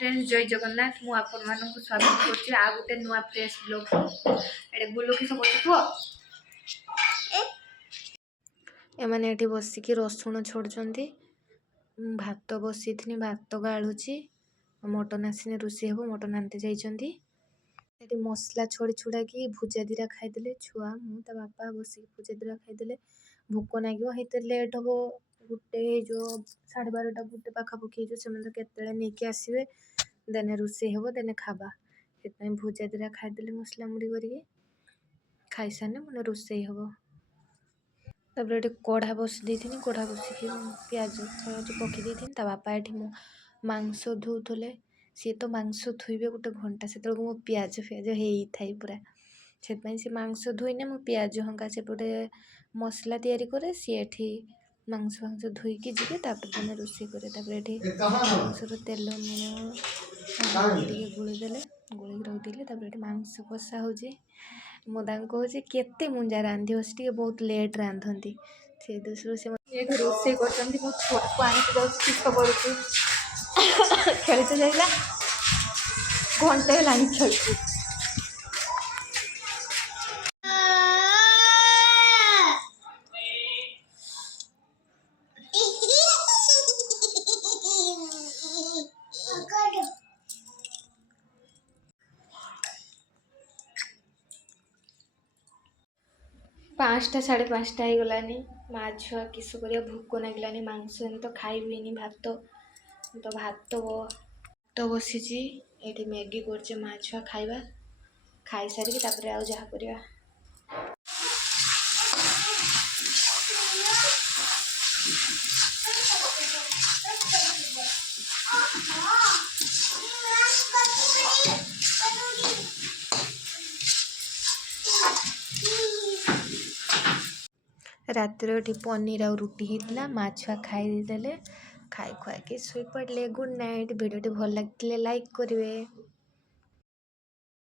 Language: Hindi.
फ्रेंड्स जय जगन्नाथ मु आपण मानक स्वागत करछि आ गोटे नुआ फ्रेश ब्लॉग एडे गुलो कि सब छुआ एमाने एठी बसिकी रसुण छोड़छंती भात बसिथिनी भात गाळुची मटन आसिने रुसी हेबो मटन आनते जाइछंती एठी मसला छोड़ी छुड़ा की भुजा दिरा खाइदेले छुआ मु ता बापा बसिकी भुजा दिरा खाइदेले भूक नागियो हेते लेट हबो गुटे जो 12:30 गुटे पाखा पखी जो से केतले नेकी आसीबे देने रुसे हेबो देने खाबा सेतनै भुजा दिरा खाइदेले मसला मुड़ी करके खाई साने मने रुसे हेबो तबरे एठी कोढ़ा बस देथिनी कोढ़ा बसिकी प्याज पकी देथिनी ता बापा एठी मो मांस धुथुले सी तो मांस धुइबे गुटे घंटा सेतल मो प्याज हेई थाई पूरा सेतनै से मांस धुइने मो प्याज हंका सेपटे मसला तयारी करे सी एठी मांस धुईकी जीवे तापर रोषे करे तापर एठी मांसर तेल गुड़ी देले गुड़ी रखिदेले तापर एठी मांस कषा होजे मोदा कहूँ केते मुंजा रांधि टे बहुत लेट रांधती से दूसरों से रोषे कर मो छुआ को आनिक किस पड़ू खेल तो जाइला घंटे लाइन खेलती 5टा 5:30 हो गलानी माँ छुआ किस कर भूक नागिलानी मांस तो खाई हुए भात तो भात बसी ये मैगी कर माँ छुआ खाइबा खाई सारिकी तापर आउ जहाँ करवा रातिर पनीर आ रुटी होता माँ छुआ खाईदे खाई खुआ के शुई पड़े गुड नाइट वीडियो भल लगे लाइक करेंगे।